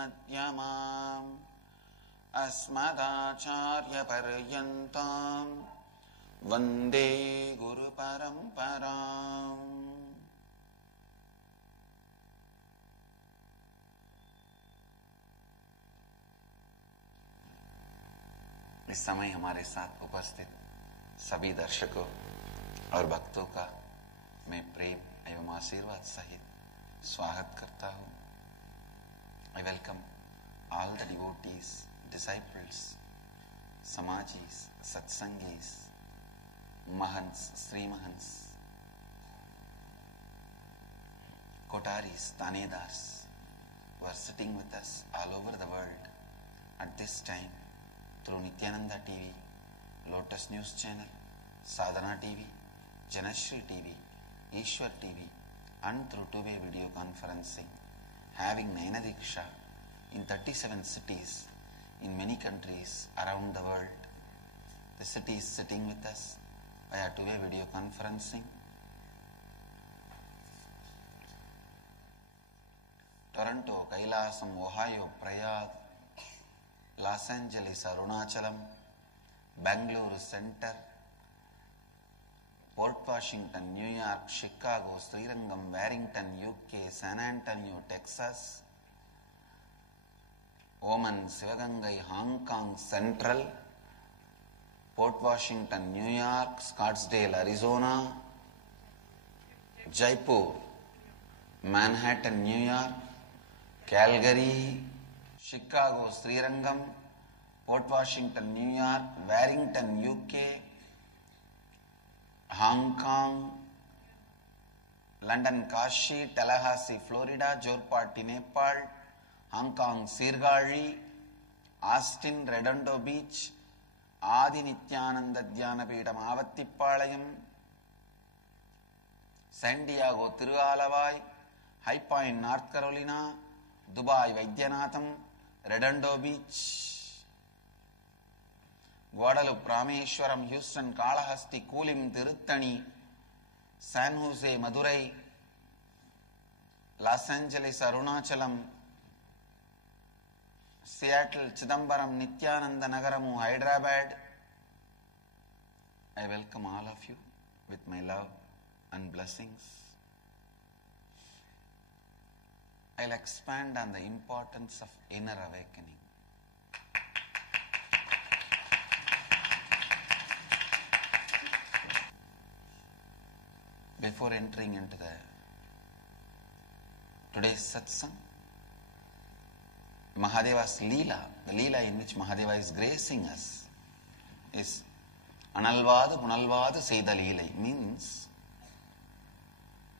मध्यमाम् अस्मदाचार्यपर्यन्ताम् वन्दे गुरुपरम्पराम्। इस समय हमारे साथ उपस्थित सभी दर्शकों और भक्तों का मैं प्रेम एवं आशीर्वाद सहित स्वागत करता हूं। I welcome all the devotees, disciples, samajis, satsangis, mahants, sri mahants, kotaris, tanedars who are sitting with us all over the world at this time through Nityananda TV, Lotus News Channel, Sadhana TV, Janashri TV, Ishwar TV, and through two-way video conferencing, having Nayana Diksha in 37 cities in many countries around the world. The city is sitting with us via two-way video conferencing. Toronto, Kailasam, Ohio, Prayag, Los Angeles, Arunachalam, Bangalore Center, Port Washington, New York, Chicago, Srirangam, Warrington, UK, San Antonio, Texas, Oman, Sivagangai, Hong Kong Central, Port Washington, New York, Scottsdale, Arizona, Jaipur, Manhattan, New York, Calgary, Chicago, Srirangam, Port Washington, New York, Warrington, UK, Hong Kong, London, Kashi, Tallahassee, Florida, Jorpati, Nepal, Hong Kong, Sirgali, Austin, Redondo Beach, Adi Nityananda Dhyanapitham, Avattipalayam, San Diego, Tiruvalavai, High Point, North Carolina, Dubai, Vaidyanatham, Redondo Beach, Guadalupe, Rameshwaram, Houston, Kalahasti, Kulim, Tiruttani, San Jose, Madurai, Los Angeles, Arunachalam, Seattle, Chidambaram, Nityananda Nagaramu, Hyderabad. I welcome all of you with my love and blessings. I'll expand on the importance of inner awakening. Before entering into today's satsang, Mahadeva's Leela, the Leela in which Mahadeva is gracing us, is Analvadu Punalvadu Seida Leela, means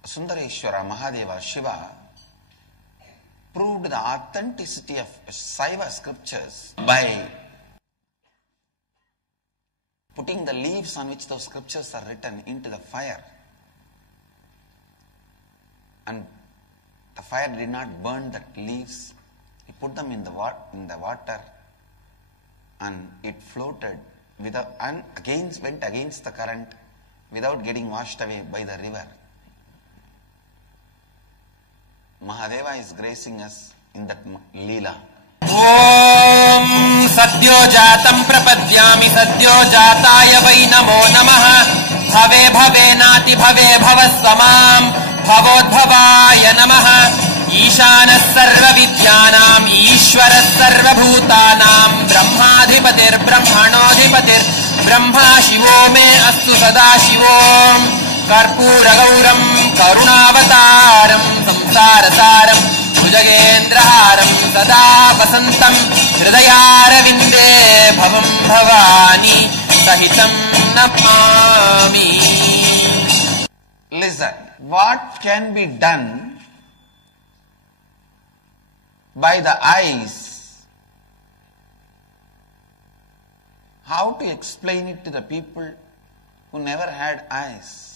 Sundareshwara Mahadeva Shiva proved the authenticity of Saiva scriptures by putting the leaves on which those scriptures are written into the fire. And the fire did not burn the leaves. He put them in the water, and it floated and went against the current without getting washed away by the river. Mahadeva is gracing us in that Leela. Om Sadyo Jatam Prapadyami Sadyo Jataya Vai Namo Namaha Bhave Bhave Nati Bhave Bhavasvamam Bhavodbhavaya Namaha Ishana Sarva Vidyanam Ishvara Sarva Bhutanam Brahmadhipatir Brahmanodhipatir Brahma Shivo Me Astu Sada Shivom Karpura Gauram Karunavataram Samsarasaram Bhujagendraharam Sada Vasantam Hridayaravinде Bhavam Bhavani Sahitam Namami. Listen, what can be done by the eyes? How to explain it to the people who never had eyes?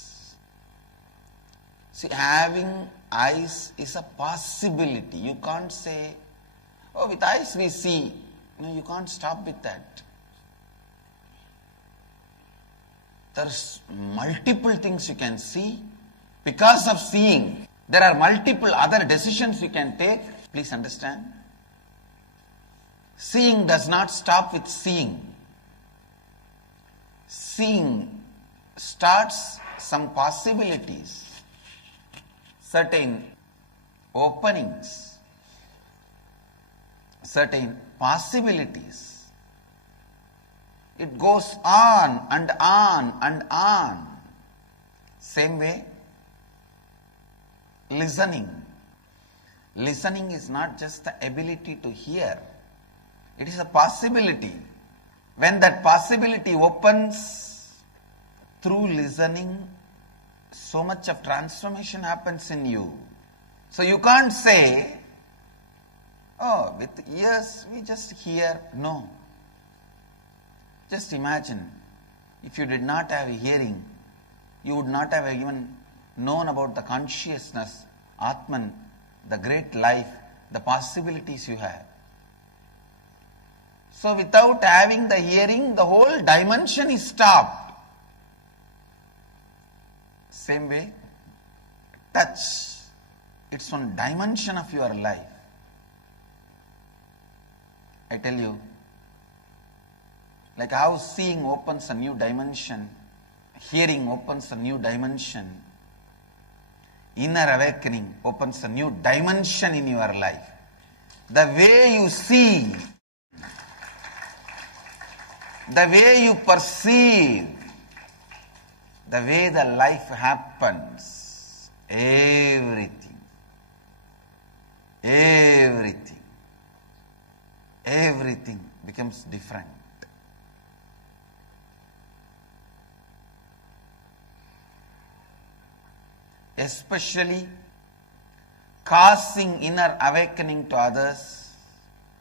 See, having eyes is a possibility. You can't say, oh, with eyes we see. No, you can't stop with that. There's multiple things you can see. Because of seeing, there are multiple other decisions you can take. Please understand. Seeing does not stop with seeing. Seeing starts some possibilities, certain openings, certain possibilities. It goes on and on and on. Same way, listening. Listening is not just the ability to hear. It is a possibility. When that possibility opens through listening, so much of transformation happens in you. So you can't say, oh, with ears we just hear. No. Just imagine, if you did not have a hearing, you would not have even known about the consciousness, Atman, the great life, the possibilities you have. So without having the hearing, the whole dimension is stopped. Same way, touch. It's one dimension of your life. I tell you, like how seeing opens a new dimension, hearing opens a new dimension, inner awakening opens a new dimension in your life. The way you see, the way you perceive, the way the life happens, everything, everything becomes different. Especially causing inner awakening to others.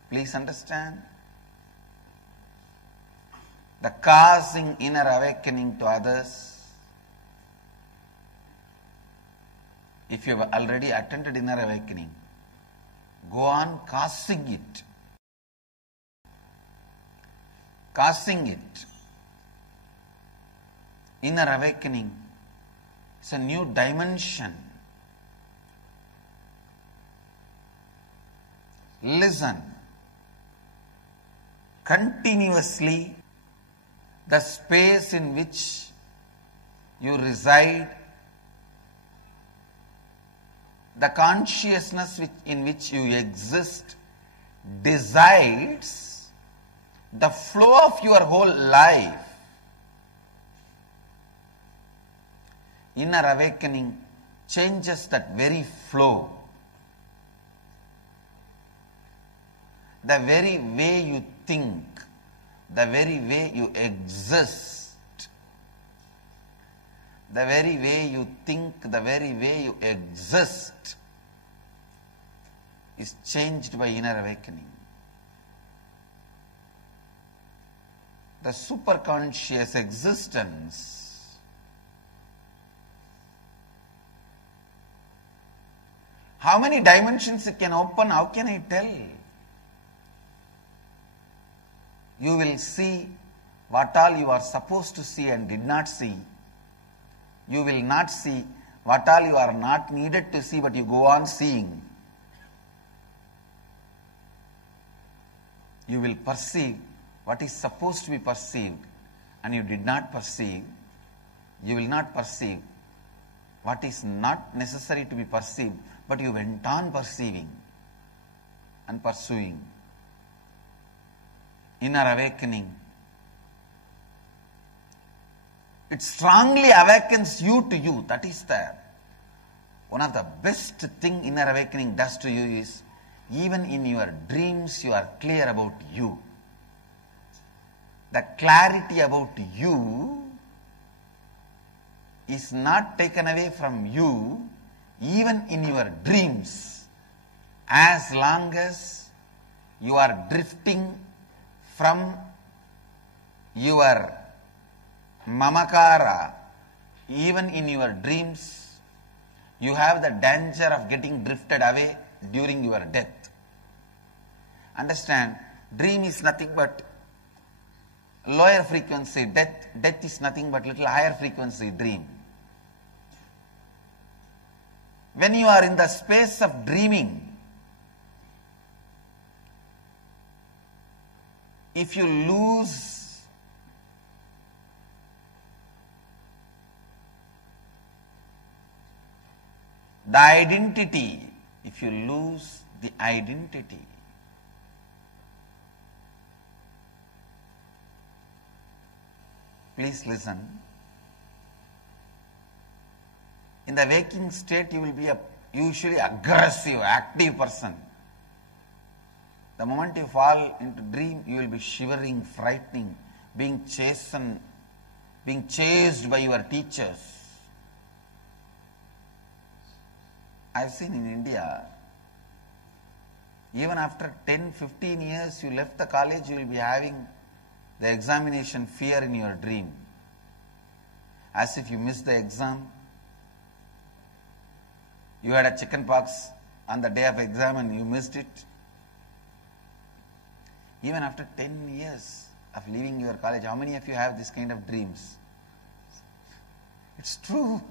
Please understand. The causing inner awakening to others. If you have already attended inner awakening, go on causing it. Causing it. Inner awakening. It's a new dimension. Listen. Continuously, the space in which you reside, the consciousness in which you exist, decides the flow of your whole life. Inner awakening changes that very flow. The very way you think, the very way you exist, the very way you think, the very way you exist is changed by inner awakening. The superconscious existence how many dimensions it can open, how can I tell? You will see what all you are supposed to see and did not see. You will not see what all you are not needed to see, but you go on seeing. You will perceive what is supposed to be perceived and you did not perceive. You will not perceive what is not necessary to be perceived, but you went on perceiving and pursuing. Inner awakening. It strongly awakens you to you. That is one of the best thing inner awakening does to you is even in your dreams you are clear about you. The clarity about you is not taken away from you even in your dreams, as long as you are drifting from your mamakara. Even in your dreams, you have the danger of getting drifted away during your death. Understand, dream is nothing but lower frequency death. Death is nothing but little higher frequency dream. When you are in the space of dreaming, if you lose the identity, please listen. In the waking state, you will be a usually aggressive, active person. The moment you fall into dream, you will be shivering, frightening, being chased by your teachers. I've seen in India, even after 10-15 years you left the college, you will be having the examination fear in your dream. As if you missed the exam. You had a chicken pox on the day of exam and you missed it. Even after 10 years of leaving your college, how many of you have this kind of dreams? It's true.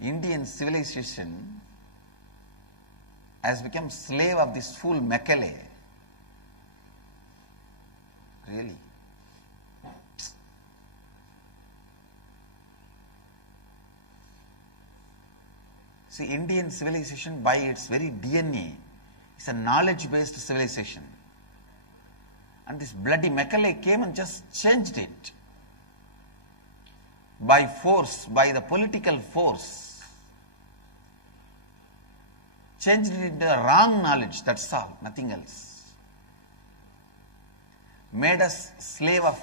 Indian civilization has become slave of this fool Macaulay. Really. See, Indian civilization by its very DNA is a knowledge-based civilization. And this bloody Macaulay came and just changed it. By force, by the political force. Changed it into wrong knowledge, that's all, nothing else. Made us slave of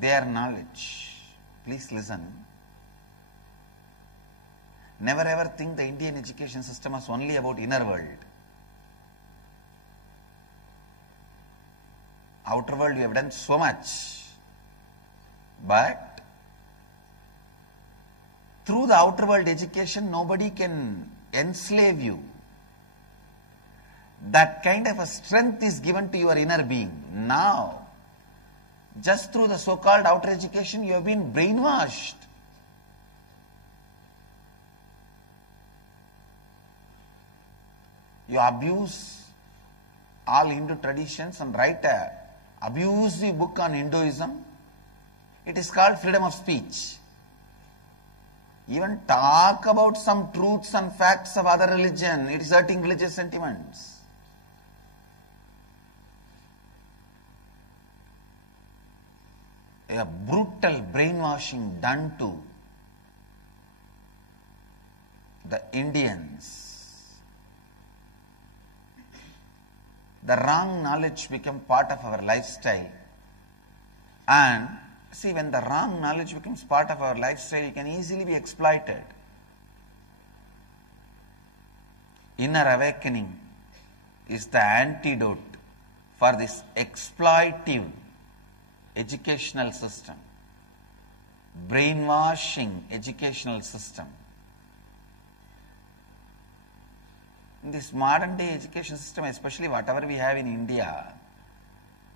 their knowledge. Please listen. Never ever think the Indian education system is only about inner world. Outer world we have done so much. But through the outer world education, nobody can enslave you. That kind of a strength is given to your inner being. Now, just through the so-called outer education, you have been brainwashed. You abuse all Hindu traditions and write a abusive book on Hinduism. It is called freedom of speech. Even talk about some truths and facts of other religion, it is hurting religious sentiments. A brutal brainwashing done to the Indians. The wrong knowledge became part of our lifestyle. And see, when the wrong knowledge becomes part of our lifestyle, it can easily be exploited. Inner awakening is the antidote for this exploitive educational system, brainwashing educational system. In this modern day education system, especially whatever we have in India,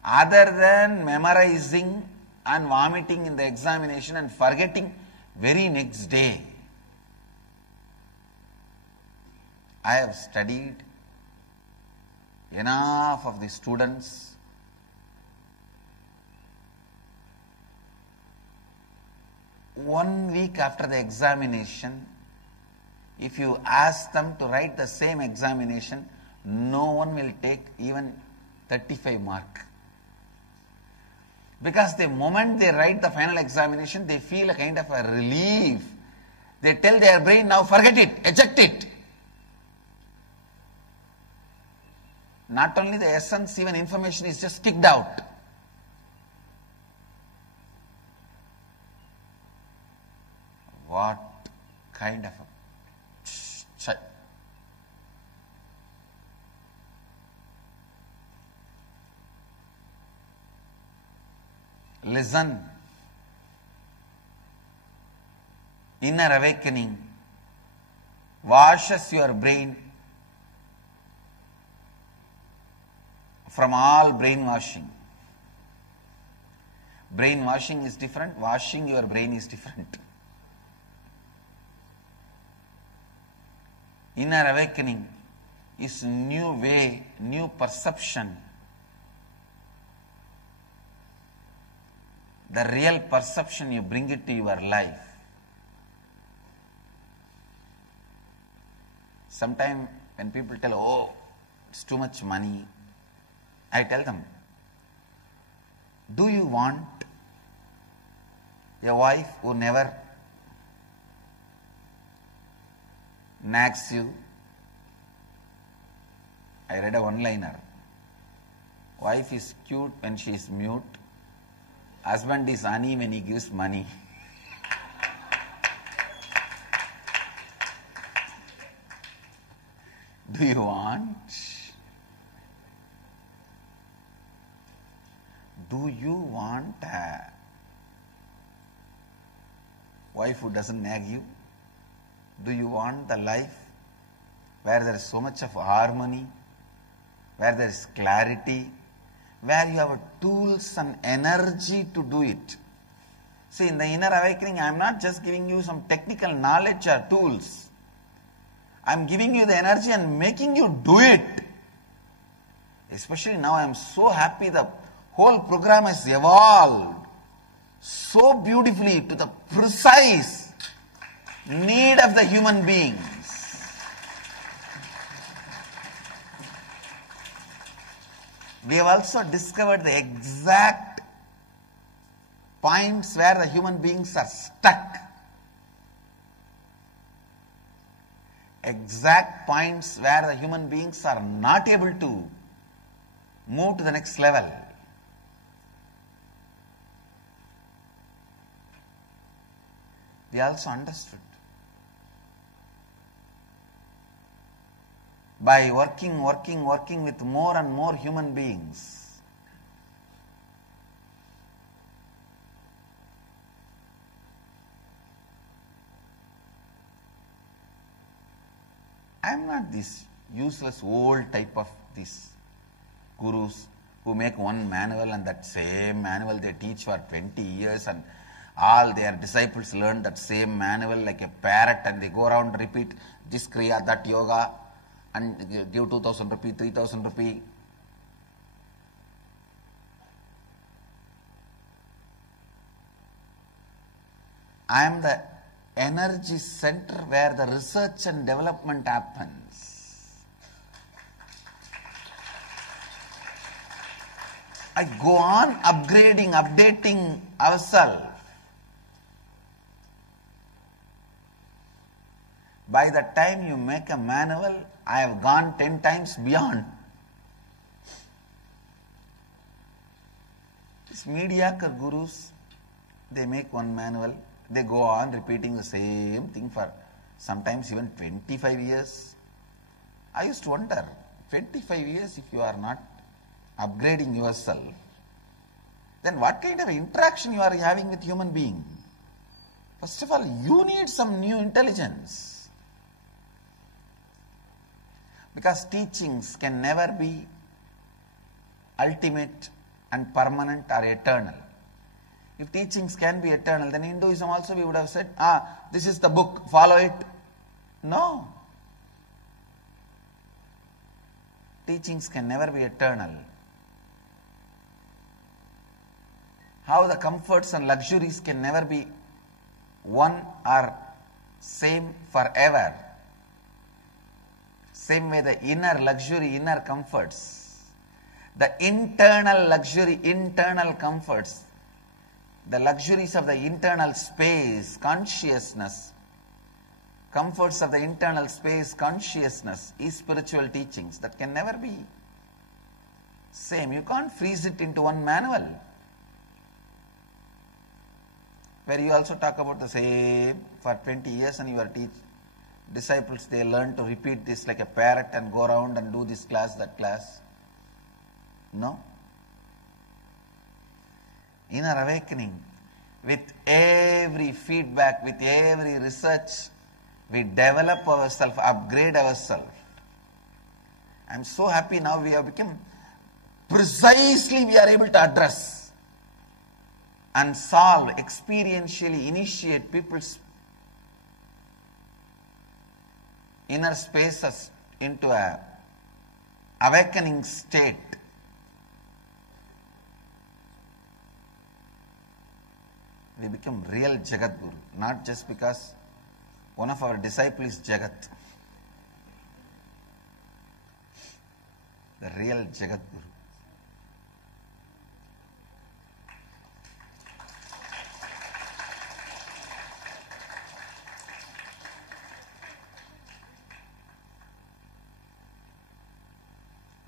other than memorizing and vomiting in the examination and forgetting very next day, I have studied enough of the students. One week after the examination, if you ask them to write the same examination, no one will take even 35 mark. Because the moment they write the final examination, they feel a kind of a relief. They tell their brain, now forget it, eject it. Not only the essence, even information is just kicked out. What kind of a listen. Inner awakening washes your brain from all brainwashing. Brainwashing is different, washing your brain is different. Inner awakening is new way, new perception. The real perception, you bring it to your life. Sometimes when people tell, oh, it's too much money, I tell them, do you want a wife who never nags you? I read a one-liner. Wife is cute when she is mute. Husband is honey when he gives money. Do you want? Do you want a wife who doesn't nag you? Do you want the life where there is so much of harmony, where there is clarity, where you have tools and energy to do it? See, in the inner awakening, I am not just giving you some technical knowledge or tools. I am giving you the energy and making you do it. Especially now, I am so happy the whole program has evolved so beautifully to the precise need of the human beings. We have also discovered the exact points where the human beings are stuck. Exact points where the human beings are not able to move to the next level. We also understood. By working with more and more human beings, I am not this useless old type of these gurus who make one manual and that same manual they teach for 20 years and all their disciples learn that same manual like a parrot and they go around repeat this kriya, that yoga and give 2,000 rupee, 3,000 rupee. I am the energy center where the research and development happens. I go on upgrading, updating ourselves. By the time you make a manual, I have gone 10 times beyond. These mediocre gurus, they make one manual. They go on repeating the same thing for sometimes even 25 years. I used to wonder, 25 years if you are not upgrading yourself, then what kind of interaction you are having with human being? First of all, you need some new intelligence. Because teachings can never be ultimate and permanent or eternal. If teachings can be eternal, then Hinduism also we would have said, this is the book, follow it. No. Teachings can never be eternal. How the comforts and luxuries can never be one or same forever. Same way the inner luxury, inner comforts, the internal luxury, internal comforts, the luxuries of the internal space, consciousness, comforts of the internal space, consciousness is spiritual teachings that can never be same. You can't freeze it into one manual. Where you also talk about the same for 20 years and your disciples, they learn to repeat this like a parrot and go around and do this class, that class. No. Inner awakening, with every feedback, with every research, we develop ourselves, upgrade ourselves. I am so happy now we have become, precisely we are able to address and solve, experientially initiate people's inner spaces into a awakening state. We become real Jagat Guru, not just because one of our disciples is Jagat. The real Jagat Guru.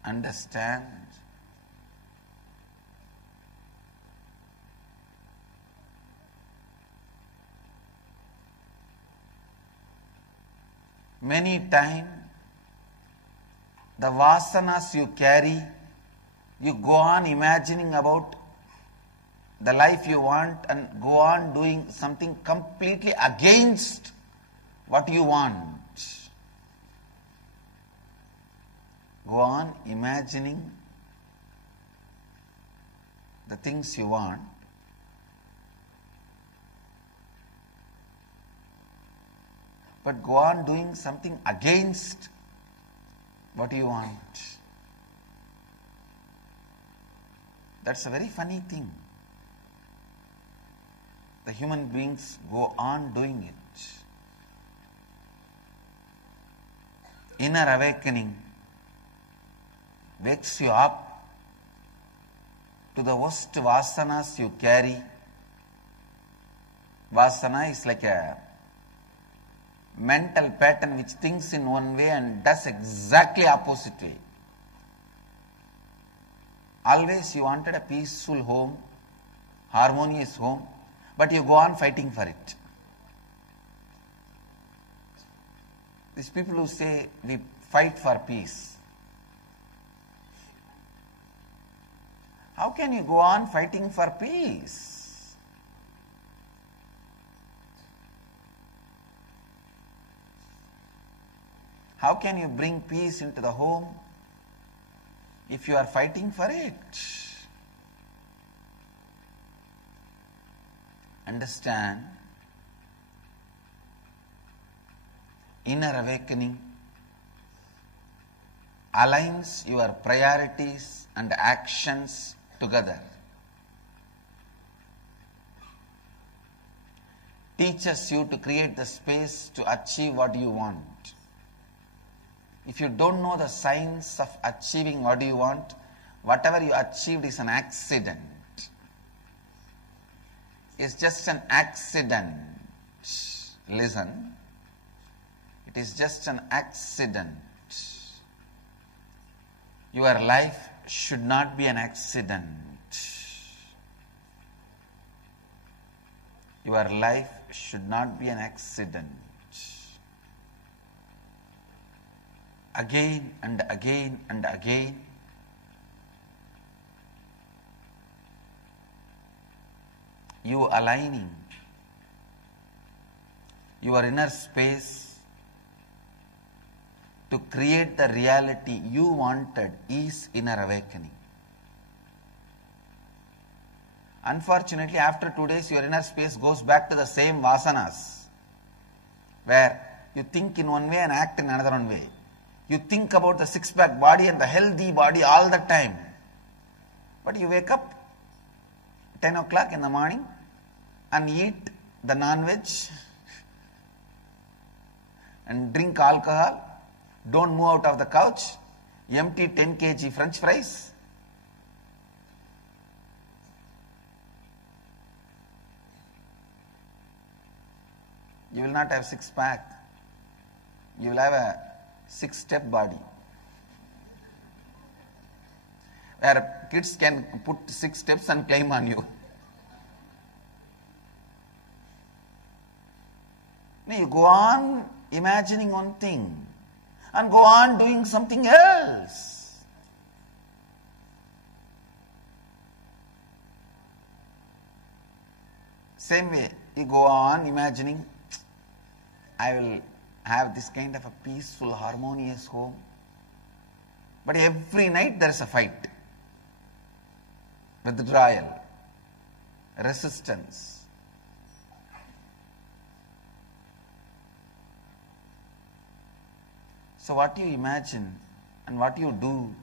Understand many times the vasanas you carry, you go on imagining about the life you want and go on doing something completely against what you want. Go on imagining the things you want, but go on doing something against what you want. That's a very funny thing. The human beings go on doing it. Inner awakening wakes you up to the worst vasanas you carry. Vasana is like a mental pattern which thinks in one way and does exactly opposite way. Always you wanted a peaceful home, harmonious home, but you go on fighting for it. These people who say we fight for peace, how can you go on fighting for peace? How can you bring peace into the home if you are fighting for it? Understand, inner awakening aligns your priorities and actions together. Teaches you to create the space to achieve what you want. If you don't know the science of achieving what you want, whatever you achieved is an accident. It's just an accident. Listen, it is just an accident. Your life should not be an accident. Your life should not be an accident. Again and again and again, you aligning your inner space to create the reality you wanted is inner awakening. Unfortunately, after 2 days, your inner space goes back to the same vasanas, where you think in one way and act in another one way. You think about the six-pack body and the healthy body all the time. But you wake up 10 o'clock in the morning and eat the non-veg and drink alcohol, don't move out of the couch, empty 10 kg French fries. You will not have six-pack. You will have a six-step body, where kids can put 6 steps and climb on you. No, you go on imagining one thing and go on doing something else. Same way, you go on imagining, I will have this kind of a peaceful, harmonious home. But every night there is a fight, withdrawal. resistance. So what you imagine and what you do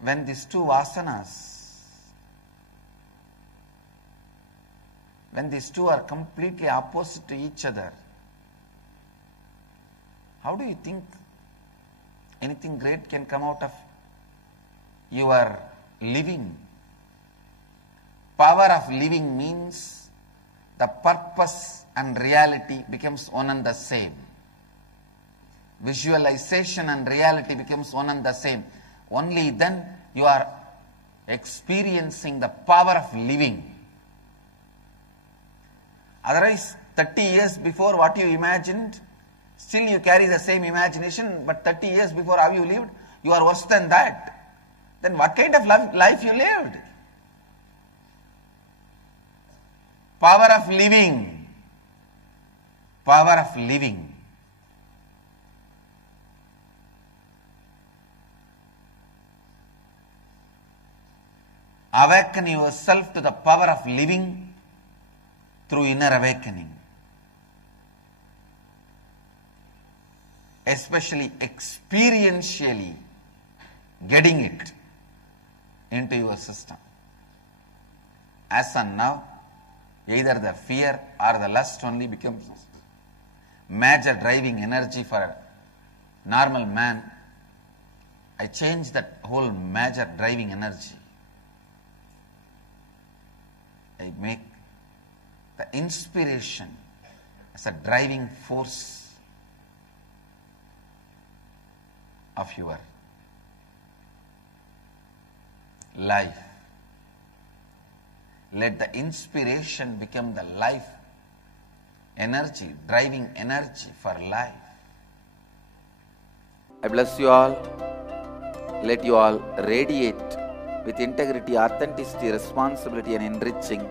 when these two vasanas, when these two are completely opposite to each other, how do you think anything great can come out of your living? Power of living means the purpose and reality becomes one and the same. Visualization and reality becomes one and the same. Only then you are experiencing the power of living. Otherwise, 30 years before what you imagined, still you carry the same imagination, but 30 years before how you lived, you are worse than that. Then what kind of life you lived? Power of living. Power of living. Awaken yourself to the power of living through inner awakening. Especially experientially getting it into your system. As and now, either the fear or the lust only becomes major driving energy for a normal man. I change that whole major driving energy. I make the inspiration as a driving force of your life. Let the inspiration become the life energy, driving energy for life. I bless you all. Let you all radiate with integrity, authenticity, responsibility and enriching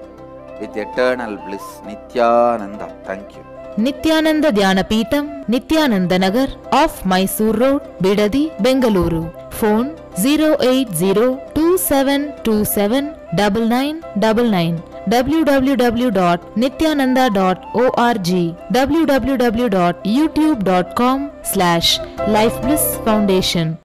with eternal bliss. Nityananda. Thank you. Nityananda Dhyanapitham, Nityananda Nagar, off Mysore Road, Bidadi, Bengaluru. Phone 08027279999. www.nityananda.org. www.youtube.com/Life Bliss Foundation.